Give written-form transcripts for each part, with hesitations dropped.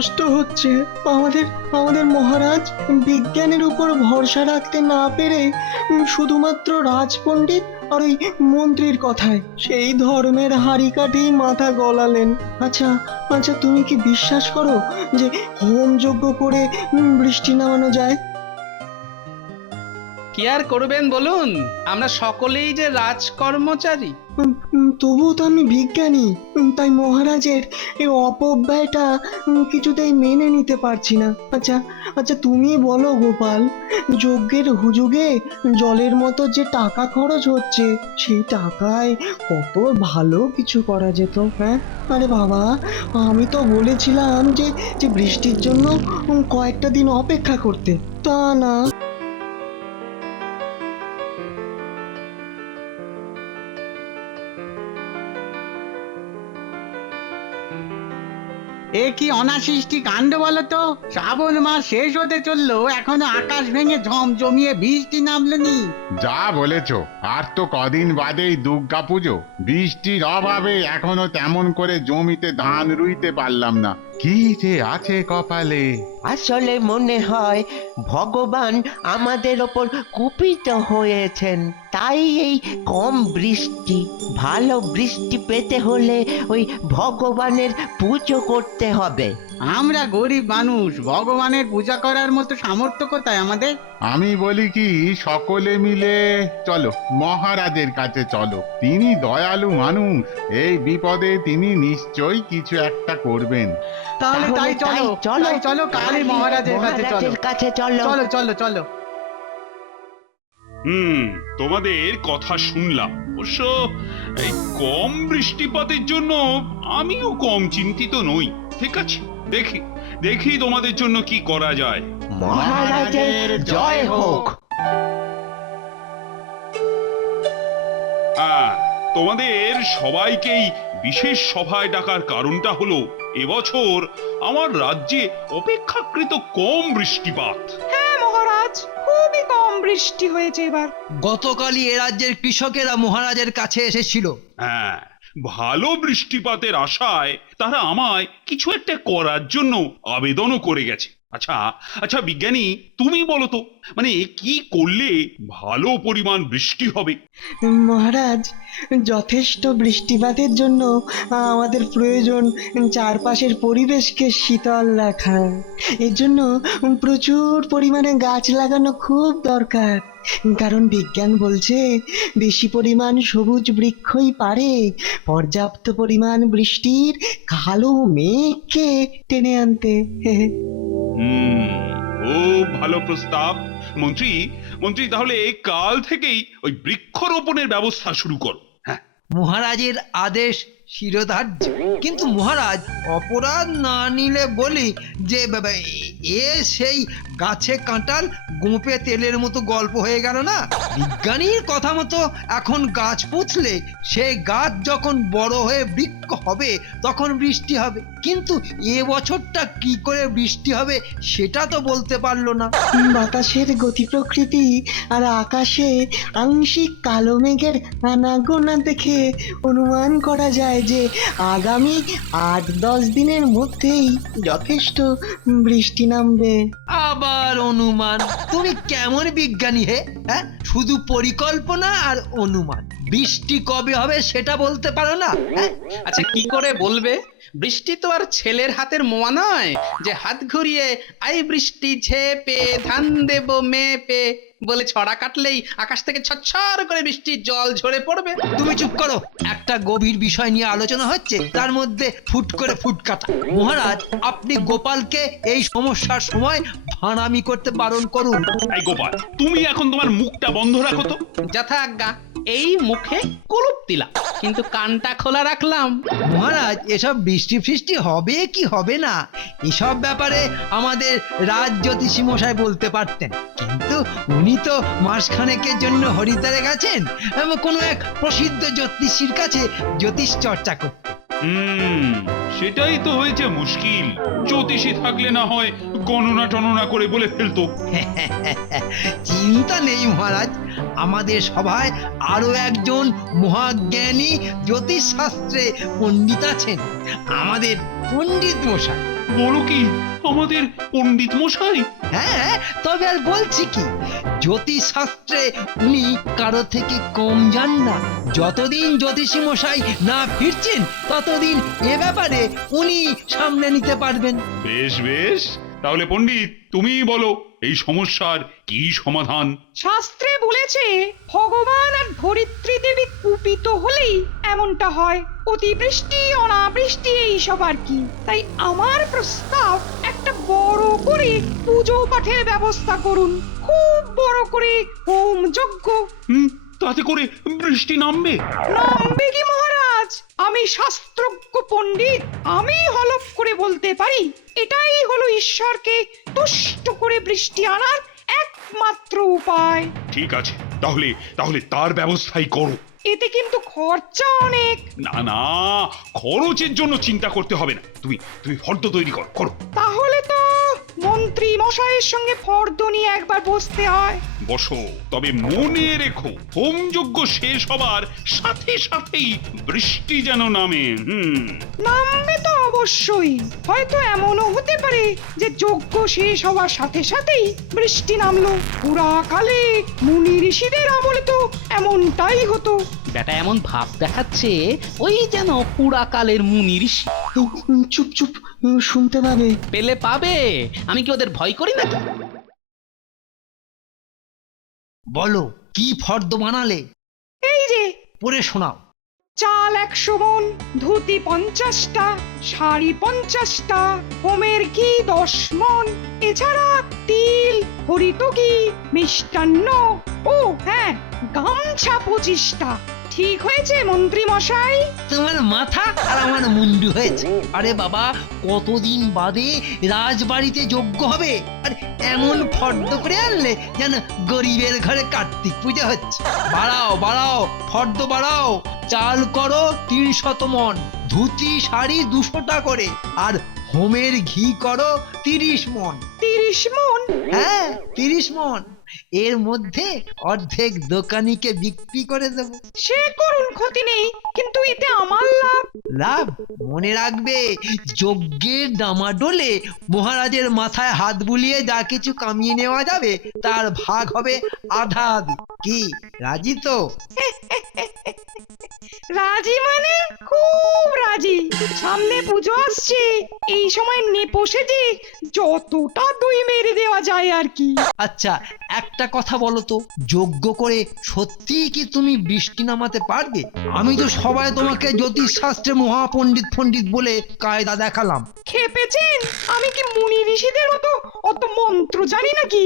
কষ্ট হচ্ছে। আমাদের আমাদের মহারাজ বিজ্ঞানের উপর ভরসা রাখতে না পেরে শুধুমাত্র রাজপণ্ডিত আর ওই মন্ত্রীর কথায় সেই ধর্মের হাঁড়ি কাঠেই মাথা গলালেন। আচ্ছা আচ্ছা, তুমি কি বিশ্বাস করো যে হোম যজ্ঞ করে বৃষ্টি নামানো যায়? কি আর করবেন বলুন, আমরা সকলেই যে রাজকর্মচারী। তবুও তো আমি বিজ্ঞানী, তাই মহারাজের এই অপব্যয়টা কিছুতেই মেনে নিতে পারছি না। আচ্ছা আচ্ছা, তুমি বলো গোপাল, যজ্ঞের হুজুগে জলের মতো যে টাকা খরচ হচ্ছে, সেই টাকায় কত ভালো কিছু করা যেত। হ্যাঁ, আরে বাবা, আমি তো বলেছিলাম যে যে বৃষ্টির জন্য কয়েকটা দিন অপেক্ষা করতে, তা না। এ কি অনাসৃষ্টি কাণ্ড বলতো? শ্রাবণ মাস শেষ হতে চললো, এখনো আকাশ ভেঙে জমিয়ে বৃষ্টি নামলেনি। যা বলেছ, আর তো কদিন বাদেই দুর্গা পুজো। বৃষ্টির অভাবে এখনো তেমন করে জমিতে ধান রুইতে পারলাম না। কি যে আছে কপালে। আসলে মনে হয় ভগবান আমাদের ওপর কুপিত হয়েছেন, তাই এই কম বৃষ্টি। ভালো বৃষ্টি পেতে হলে ওই ভগবানের পুজো করতে হবে। আমরা গরিব মানুষ, ভগবানের পূজা করার মতো সামর্থ্য কোথায় আমাদের? আমি বলি কি, সকলে মিলে চলো মহারাজের কাছে চলো। তিনি দয়ালু মানুষ, এই বিপদে তিনি নিশ্চয়ই কিছু একটা করবেন। তাহলে তাই চলো, তাই চলো, কালই মহারাজের কাছে চলো। মহারাজের কাছে চলো। চলো চলো চলো। তোমাদের কথা শুনলাম। অবশ্য এই কম বৃষ্টিপাতের জন্য আমিও কম চিন্তিত নই। ঠিক আছে, দেখি দেখি তোমাদের জন্য কি করা যায়। মহারাজের জয় হোক। হ্যাঁ, তোমাদের সবাইকেই বিশেষ সভায় ডাকার কারণটা হলো এবছর আমার রাজ্যে অপেক্ষাকৃত কম বৃষ্টিপাত। হ্যাঁ মহারাজ, খুবই কম বৃষ্টি হয়েছে এবার। গতকালই এ রাজ্যের কৃষকেরা মহারাজের কাছে এসেছিল। হ্যাঁ, ভালো বৃষ্টিপাতের আশায় তারা আমায় কিছু একটা করার জন্য আবেদনও করে গেছে। আচ্ছা আচ্ছা বিজ্ঞানী, তুমি বলো তো, মানে কি করলে ভালো পরিমাণ বৃষ্টি হবে? মহারাজ, যথেষ্ট বৃষ্টিপাতের জন্য আমাদের প্রয়োজন চারপাশের পরিবেশকে শীতল রাখা। এর জন্য প্রচুর পরিমাণে গাছ লাগানো খুব দরকার। কারণ বিজ্ঞান বলছে বেশি পরিমাণ সবুজ বৃক্ষই পারে পর্যাপ্ত পরিমাণ বৃষ্টির কালো মেঘকে টেনে আনতে। খুব ভালো প্রস্তাব। মন্ত্রী মন্ত্রী তাহলে কাল থেকেই ওই বৃক্ষরোপণের ব্যবস্থা শুরু করো। হ্যাঁ, মহারাজের আদেশ শিরোধার্য, কিন্তু মহারাজ অপরাধ না নিলে বলি যে এ সেই গাছে কাঁঠাল গোঁপে তেলের মতো গল্প হয়ে গেল না। বিজ্ঞানীর কথা মতো এখন গাছ পুঁতলে সেই গাছ যখন বড় হয়ে বৃক্ষ হবে তখন বৃষ্টি হবে, কিন্তু এ বছরটা কি করে বৃষ্টি হবে সেটা তো বলতে পারলো না। বাতাসের গতি প্রকৃতি আর আকাশে আংশিক কালো মেঘের আনাগোনা দেখে অনুমান করা যায় যে আগামী ৮-১০ দিনের মধ্যেই যথেষ্ট বৃষ্টি নামবে। আবার অনুমান? তুমি কেমন বিজ্ঞানী হে? হ্যাঁ, শুধু পরিকল্পনা আর অনুমান। বৃষ্টি কবে হবে সেটা বলতে পারো না? হ্যাঁ, আচ্ছা কি করে বলবে? বৃষ্টি তো আর ছেলের হাতের মোয়া নয় যে হাত ঘুরিয়ে আই বৃষ্টি ঝেপে ধান দেব মেপে বলে ছড়া কাটলেই আকাশ থেকে ছচ্ছর করে বৃষ্টির জল ঝরে পড়বে। তুমি চুপ করো। একটা গভীর বিষয় নিয়ে আলোচনা হচ্ছে, তার মধ্যে ফুট করে ফুট কাটা। মহারাজ, আপনি গোপালকে এই সমস্যার সময় ভাড়ামি করতে বারণ করুন। এই গোপাল, তুমি এখন তোমার মুখটা বন্ধ রাখো তো। যথা আজ্ঞা। এই মুখে কুলুপ দিলাম, কিন্তু কানটা খোলা রাখলাম। মহারাজ, এসব বৃষ্টি ফৃষ্টি হবে কি হবে না এসব ব্যাপারে আমাদের রাজ জ্যোতিষী মশাই বলতে পারতেন, কিন্তু উনি তো মাসখানেকের জন্য হরিদ্বারে গেছেন কোনো এক প্রসিদ্ধ জ্যোতিষীর কাছে জ্যোতিষ চর্চা করতে। সেটাই তো হয়েছে মুশকিল। জ্যোতিষী থাকলে না হয় গণনা টননা করে বলে ফেলতো। চিন্তা নেই মহারাজ, আমাদের সভায় আরো একজন মহাজ্ঞানী জ্যোতিষ শাস্ত্রে পণ্ডিত আছেন, আমাদের পণ্ডিত মশাই। বলো কি আমাদের পণ্ডিত মশাই? হ্যাঁ, তবে আর বলছি কি, জ্যোতিষ শাস্ত্রে উনি কারো থেকে কম যান না। যতদিন জ্যোতিষী মশাই না ফিরছেন ততদিন এ ব্যাপারে উনি সামনে নিতে পারবেন। বেশ বেশ, তাহলে পণ্ডিত তুমি বলো এই সমস্যার কি সমাধান? শাস্ত্রে বলেছে ভগবান আর ধরিত্রী দেবী কুপিত হলেই এমনটা হয়, অতিবৃষ্টি অনাবৃষ্টি এইসব আর কি। তাই আমার প্রস্তাব, একটা বড় করে পুজো পাঠের ব্যবস্থা করুন, খুব বড় করে হোম যজ্ঞ। তাতে করে বৃষ্টি নামবে? নামবে কি মহারাজ, আমি শাস্ত্রজ্ঞ পণ্ডিত, আমি হলফ করে বলতে পারি এটাই হলো ঈশ্বরকে তুষ্ট করে বৃষ্টি আনার একমাত্র উপায়। ঠিক আছে, তাহলে তাহলে তার ব্যবস্থাই করো। এতে কিন্তু খরচা অনেক। না না, খরচের জন্য চিন্তা করতে হবে না, তুমি তুমি ফর্দ তৈরি করো করো। তাহলে তো মন্ত্রী মশাইয়ের সঙ্গে ফর্দ নিয়ে একবার বসতে হয়। বসো, তবে মনে রেখো হোমযজ্ঞ শেষ হবার সাথে সাথেই বৃষ্টি যেন নামে। নামবে তো অবশ্যই, হয়তো এমনও হতে পারে যে যজ্ঞ শেষ হওয়ার সাথে সাথেই বৃষ্টি নামলো। পুরাকালে মুনি ঋষিদের আমলে তো এমনটাই হতো। বেটা এমন ভাব দেখাচ্ছে ওই যেন পুরাকালের মুনি ঋষি। চুপ চুপ, শুনতে পাবে। পেলে পাবে, আমি কি ওদের ভয় করি নাকি? বলো কি ফর্দ বানালে, এই যে পড়ে শোনাও। চাল 100 মণ, ধুতি 50টা, শাড়ি 50টা, হোমের ঘি 10 মণ, এছাড়া তিল, হরিতকি, মিষ্টান্ন, ও হ্যাঁ গামছা 25টা। ঠিক হয়েছে মন্ত্রী মশাই? তোমার মাথা আর আমার মুন্ডু হয়েছে। আরে বাবা, কতদিন বাদে রাজবাড়িতে যজ্ঞ হবে, আর এমন ফর্দ করে আনলে যেন গরিবের ঘরে কার্তিক পূজা হচ্ছে। বাড়াও বাড়াও, ফর্দ বাড়াও। চাল করো 300 মণ, ধুতি শাড়ি 200টা করে, আর হোমের ঘি করো 30 মণ। 30 মণ? হ্যাঁ 30 মণ। এর মধ্যে অর্ধেক দোকানিকে বিক্রি করে দেবো। সে করুন, ক্ষতি নেই, কিন্তু এতে আমার লাভ। লাভ? মনে রাখবে, যজ্ঞের ডামাডোলে মহারাজের মাথায় হাত বুলিয়ে যা কিছু কামিয়ে নেওয়া যাবে তার ভাগ হবে আধা আধি। কি রাজি তো? রাজি মানে খুব রাজি। সামনে পুজো আসছে, এই সময় নেপো সেজে যতটা দই মেরে দেওয়া যায় আর কি। আচ্ছা একটা কথা বলো তো, যজ্ঞ করে সত্যিই কি তুমি বৃষ্টি নামাতে পারবে? আমি তো সবাই তোমাকে জ্যোতিষ শাস্ত্রে মহাপণ্ডিত পণ্ডিত বলে কায়দা দেখালাম। খেপেছেন? আমি কি মুনি ঋষিদের মতো অত মন্ত্র জানি নাকি?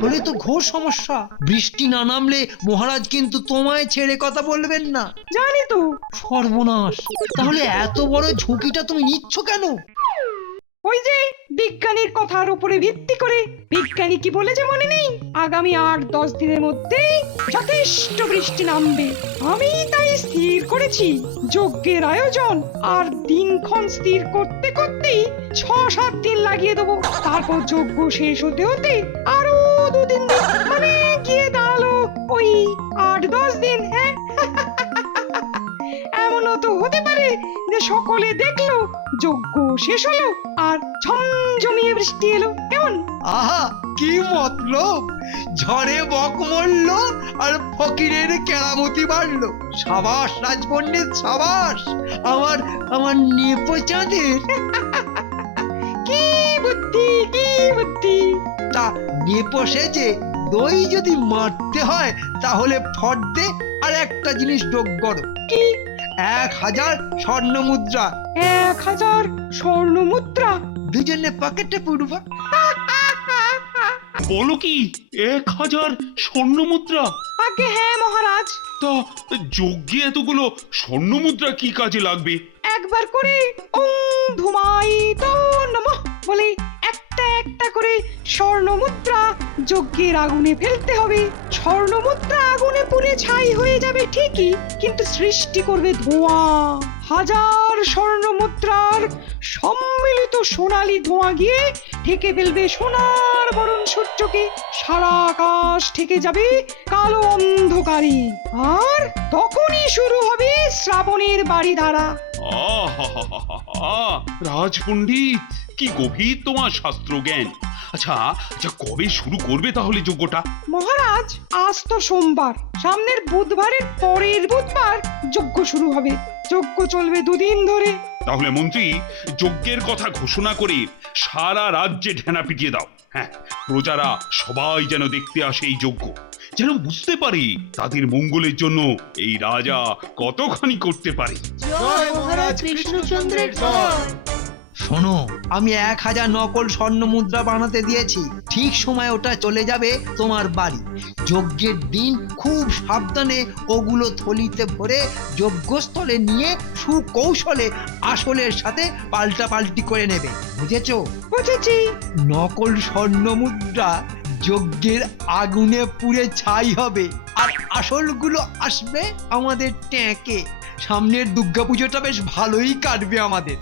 তাহলে তো ঘোর সমস্যা। বৃষ্টি না নামলে মহারাজ কিন্তু তোমায় ছেড়ে কথা বলবেন না। জানি তো। সর্বনাশ, তাহলে এত বড় ঝুঁকিটা তুমি নিচ্ছ কেন? ওই যে বিজ্ঞানীর কথার উপরে ভিত্তি করে, বিজ্ঞানী কি বলেছে মনে নেই? আগামী 8-10 দিনের মধ্যেই যথেষ্ট বৃষ্টি নামবে। আমি তাই স্থির করেছি যজ্ঞের আয়োজন আর দিনক্ষণ স্থির করতে করতেই 6-7 দিন লাগিয়ে দেবো। তারপর যজ্ঞ শেষ হতে হতে আরো 2-3 দিন, মানে গিয়ে দাঁড়ালো ওই 8-10 দিন। হ্যাঁ, এমনও তো হতে পারে যে সকলে দেখলো যজ্ঞ শেষ হলো আর ঝমঝমিয়ে বৃষ্টি এলো। কেমন? আহা কি মতলব! ঝড়ে বক মরলো আর ফকিরের কেরামতি বাড়লো। সাবাস রাজপণ্ডিত, সাবাস। আমার আমার নেপো চাঁদের। কি বুদ্ধি, কি বুদ্ধি! তা নেপো সেজে দই যদি মারতে হয় তাহলে ফর্দে আর একটা জিনিস যোগ করো। কি? 1000 স্বর্ণ মুদ্রা। 1000 স্বর্ণ মুদ্রা? দুজনে পকেটে পুরবা। বলো কি 1000 স্বর্ণ মুদ্রা? আগে হ্যাঁ মহারাজ। তা যজ্ঞে এতগুলো স্বর্ণ মুদ্রা কি কাজে লাগবে? একবার করে ওম ধুমায়িত নমঃ বলে একটা একটা করে স্বর্ণ মুদ্রা যজ্ঞের আগুনে ফেলতে হবে। স্বর্ণ মুদ্রা আগুনে পুড়ে ছাই হয়ে যাবে ঠিকই, কিন্তু সৃষ্টি করবে ধোঁয়া। 1000 স্বর্ণ মুদ্রার সম্মিলিত সোনালী ধোঁয়া গিয়ে ঢেকে ফেলবে সোনার বরণ সূর্যকে। সারা আকাশ ঢেকে যাবে কালো অন্ধকারে, আর তখনই শুরু হবে শ্রাবণের বাড়ি ধারা। আহা রাজপণ্ডিত, কি গভীর তোমার শাস্ত্র জ্ঞান। আচ্ছা আচ্ছা, কবে শুরু করবে তাহলে যজ্ঞটা? মহারাজ আজ তো সোমবার, সামনের বুধবারের পরের বুধবার যজ্ঞ শুরু হবে। যজ্ঞ চলবে 2 দিন ধরে। তাহলে মন্ত্রী, যজ্ঞের কথা ঘোষণা করে সারা রাজ্যে ঢেনা পিটিয়ে দাও। হ্যাঁ, প্রজারা সবাই যেন দেখতে আসে এই যজ্ঞ, যেন বুঝতে পারে তাদের মঙ্গলের জন্য এই রাজা কতখানি করতে পারে। জয় মহারাজ কৃষ্ণচন্দ্রের জয়। শোনো, আমি 1000 নকল স্বর্ণ মুদ্রা বানাতে দিয়েছি। ঠিক সময় ওটা চলে যাবে তোমার বাড়ি। যজ্ঞের দিন খুব সাবধানে ওগুলো থলিতে ভরে যজ্ঞস্থলে নিয়ে সুকৌশলে আসলের সাথে পাল্টাপাল্টি করে নেবে, বুঝেছো? বুঝেছি। নকল স্বর্ণ মুদ্রা যজ্ঞের আগুনে পুড়ে ছাই হবে, আর আসলগুলো আসবে আমাদের ট্যাঁকে। সামনের দুর্গাপুজোটা বেশ ভালোই কাটবে আমাদের।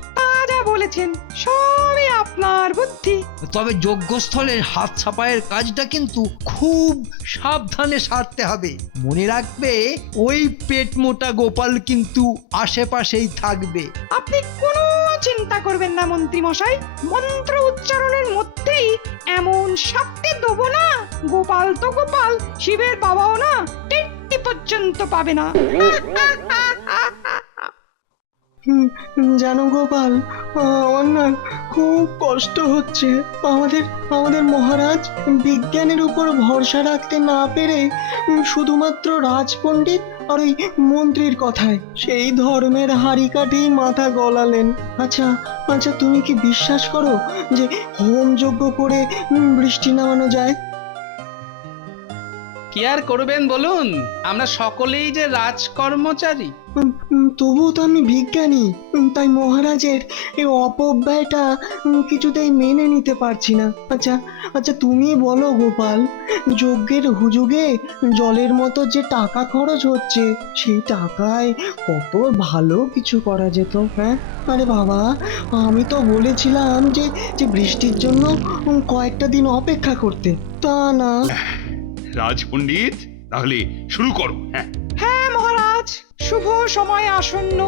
যা বলেছেন সবই আপনার বুদ্ধি। তবে যজ্ঞস্থলের হাত ছাপায়ের কাজটা কিন্তু খুব সাবধানে সারতে হবে। মনে রাখবে, ওই পেট মোটা গোপাল কিন্তু আশেপাশেই থাকবে। আপনি কোনো চিন্তা করবেন না মন্ত্রী মশাই, মন্ত্র উচ্চারণের মধ্যেই এমন শাস্তি দেবো না, গোপাল তো গোপাল, শিবের বাবাও না টেট্টি পর্যন্ত পাবে না। জানো গোপাল, আমার না খুব কষ্ট হচ্ছে। আমাদের মহারাজ বিজ্ঞানের উপর ভরসা রাখতে না পেরে শুধুমাত্র রাজপণ্ডিত আর ওই মন্ত্রীর কথায় সেই ধর্মের হাড়ি কাঠেই মাথা গলালেন। আচ্ছা আচ্ছা, তুমি কি বিশ্বাস করো যে হোম যজ্ঞ করে বৃষ্টি নামানো যায়? কি আর করবেন বলুন, আমরা সকলেই যে রাজকর্মচারী। তবুও তো আমি বিজ্ঞানী, তাই মহারাজের এই অপব্যয়টা কিছুতেই মেনে নিতে পারছি না। আচ্ছা আচ্ছা, তুমি বলো গোপাল, যজ্ঞের হুজুগে জলের মতো যে টাকা খরচ হচ্ছে, সেই টাকায় কত ভালো কিছু করা যেত। হ্যাঁ, আরে বাবা, আমি তো বলেছিলাম যে যে বৃষ্টির জন্য কয়েকটা দিন অপেক্ষা করতে, তা না। রাজপণ্ডিত, তাহলে শুরু করো। হ্যাঁ হ্যাঁ মহারাজ, শুভ সময় আসন্ন,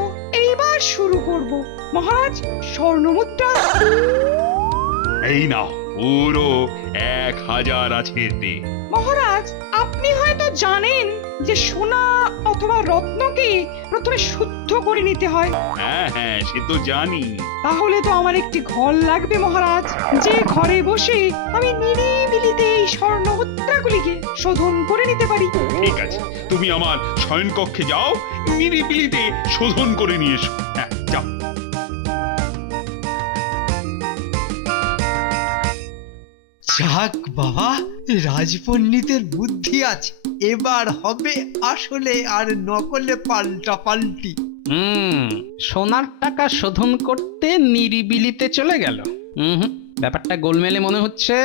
এইবার শুরু করব। মহারাজ, স্বর্ণমুদ্রা। এই নাও, পুরো 1000 আছে এতে। মহারাজ, আপনি হয়তো জানেন যে সোনা অথবা রত্নকে প্রথমে শুদ্ধ করে নিতে হয়। হ্যাঁ হ্যাঁ, সে তো জানি। তাহলে তো আমার একটি ঘর লাগবে মহারাজ, যে ঘরে বসে আমি নিরিবিলিতে এই স্বর্ণ মুদ্রাগুলিকে শোধন করে নিতে পারি। ঠিক আছে, তুমি আমার শয়নকক্ষে যাও, নিরিবিলিতে শোধন করে নিয়ে এসো। হ্যাঁ, যাও। যাক বাবা, রাজপণ্ডিতের বুদ্ধি আছে। এবার হবে আসলে আর নকলে পাল্টাপাল্টি। সোনার টাকা শোধন করতে নিরিবিলিতে চলে গেল। ব্যাপারটা গোলমেলে মনে হচ্ছে।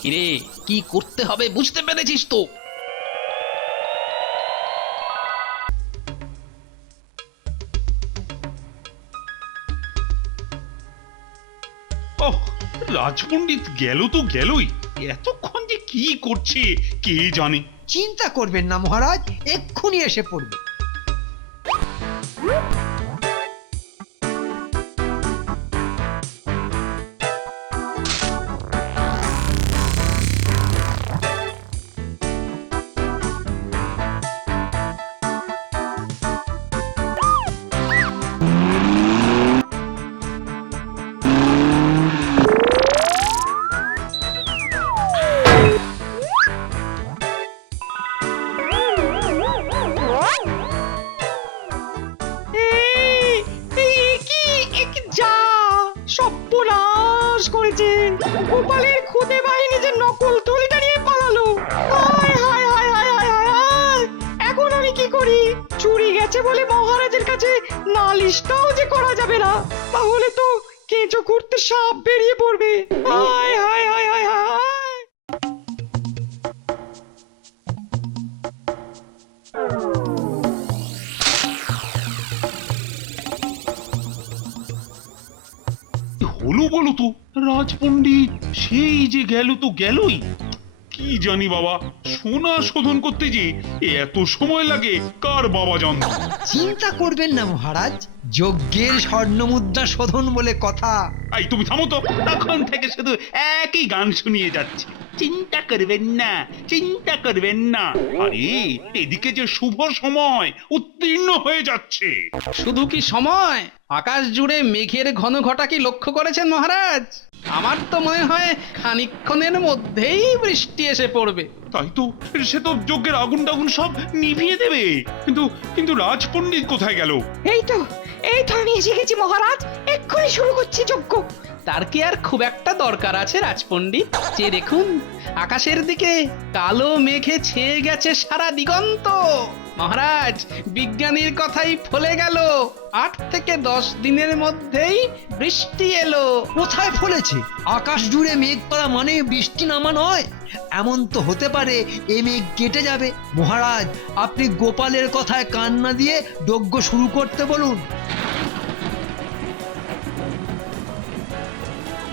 কিরে, কি করতে হবে বুঝতে পেরেছিস তো? ওহ, রাজপণ্ডিত গেল তো গেলই, এতক্ষণ যে কি করছে কে জানে। চিন্তা করবেন না মহারাজ, এক্ষুনি এসে পড়বে। গোপালের খুদে বাহিনী যে নকল তলিটা নিয়ে পালালো। হায় হায় হায় হায় হায় হায় হায়, এখন আমি কি করি? চুরি গেছে বলে মহারাজের কাছে নালিশটাও যে করা যাবে না, তাহলে তো কেঁচো করতে সাপ বেরিয়ে পড়বে। হায় হায় হায় হায় হায়। হলো বলো তো, রাজপণ্ডিত সেই যে গেল তো গেলই, কি জানি বাবা, সোনা শোধন করতে যে এত সময় লাগে কার বাবা জানত। চিন্তা করবেন না মহারাজ, যজ্ঞের স্বর্ণমুদ্রা শোধন বলে কথা। এই তুমি থামো তো, তখন থেকে শুধু একই গান শুনিয়ে যাচ্ছে, চিন্তা করবেন না, চিন্তা করবেন না। আরে এদিকে যে শুভ সময় উত্তীর্ণ হয়ে যাচ্ছে। শুধু কি সময়, আকাশ জুড়ে মেঘের ঘন ঘটা কি লক্ষ্য করেছেন মহারাজ? আমার তো মনে হয় খানিকক্ষণের মধ্যেই বৃষ্টি এসে পড়বে। তাই তো, সে তো যজ্ঞের আগুন টাগুন সব নিভিয়ে দেবে। কিন্তু কিন্তু রাজপণ্ডিত কোথায় গেল? এই তো আমি এসে গেছি মহারাজ, এক্ষুনি শুরু করছি যজ্ঞ। তার কি আর খুব একটা দরকার আছে রাজপণ্ডিত? যে দেখুন, আকাশের দিকে কালো মেঘে ছেয়ে গেছে সারা দিগন্ত। মহারাজ, বিজ্ঞানীর কথাই ফলে গেল, 8 থেকে 10 দিনের মধ্যেই বৃষ্টি এলো। কোথায় ফলেছে? আকাশ জুড়ে মেঘ করা মানে বৃষ্টি নামা নয়। এমন তো হতে পারে এ মেঘ কেটে যাবে। মহারাজ, আপনি গোপালের কথায় কান না দিয়ে যজ্ঞ শুরু করতে বলুন।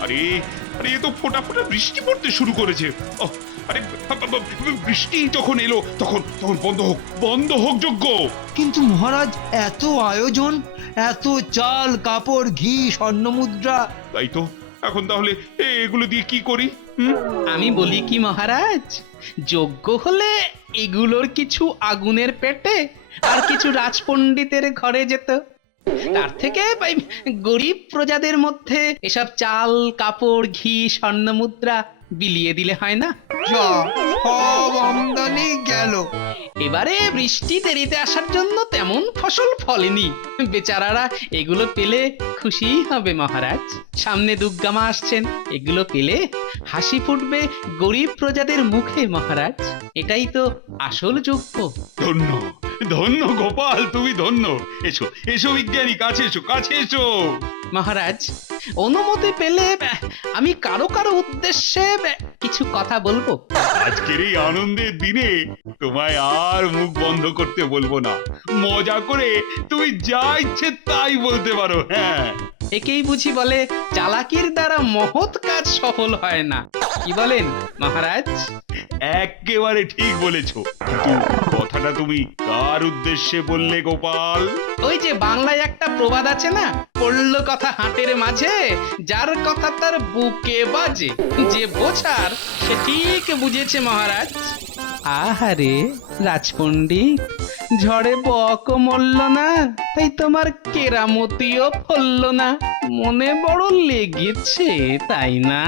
আরে আরে এ তো ফোঁটা ফোঁটা বৃষ্টি পড়তে শুরু করেছে। ওহ, আরে বৃষ্টি যখন এলো তখন তখন বন্ধ হোক যজ্ঞ। কিন্তু মহারাজ, এত আয়োজন, এত চাল কাপড় ঘি স্বর্ণমুদ্রা। তাই তো, এখন তাহলে এগুলো দিয়ে কি করি? আমি বলি কি মহারাজ, যজ্ঞ হলে এগুলোর কিছু আগুনের পেটে আর কিছু রাজপণ্ডিতের ঘরে যেত। তার থেকে গরিব প্রজাদের মধ্যে এসব চাল কাপড় ঘি স্বর্ণমুদ্রা বিলিয়ে দিলে হয় না? সব আমদানি গেল। এবারে বৃষ্টি দেরিতে আসার জন্য তেমন ফসল ফলেনি। বেচারারা এগুলো পেলে খুশি হবে মহারাজ। সামনে দুর্গামা আসছেন, এগুলো পেলে হাসি ফুটবে গরিব প্রজাদের মুখে মহারাজ। এটাই তো আসল যজ্ঞ। ধন্য ধন্য গোপাল, তুমি ধন্য। এসো এসো বিজ্ঞানী, কাছে এসো, কাছে এসো। মহারাজ, অনুমতি পেলে আমি কারো উদ্দেশ্যে কিছু কথা বলবো। আজকের এই আনন্দের দিনে তোমায় আর মুখ বন্ধ করতে বলবো না। মজা করে তুমি যা ইচ্ছে তাই বলতে পারো। হ্যাঁ, একেই বুঝি বলে চালাকির দ্বারা মহৎ কাজ সফল হয় না। কি বলেন মহারাজ? একেবারে ঠিক বলেছো। কিন্তু কথাটা তুমি কার উদ্দেশ্যে বললে গোপাল? ওই যে বাংলায় একটা প্রবাদ আছে না, পড়লো কথা হাটের মাঝে, যার কথা তার বুকে বাজে। যে বোঝার সে ঠিক বুঝেছে মহারাজ। আহারে রাজপণ্ডিত, ঝড়ে বক মরল না, তাই তোমার কেরামতিও ফলল না। মনে বড় লেগেছে তাই না?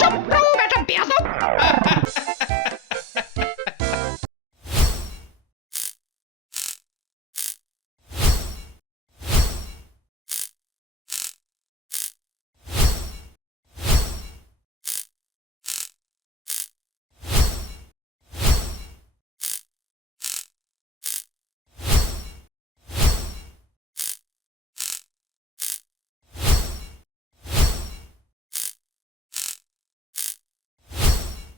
চুপ বেটা বেয়াদব।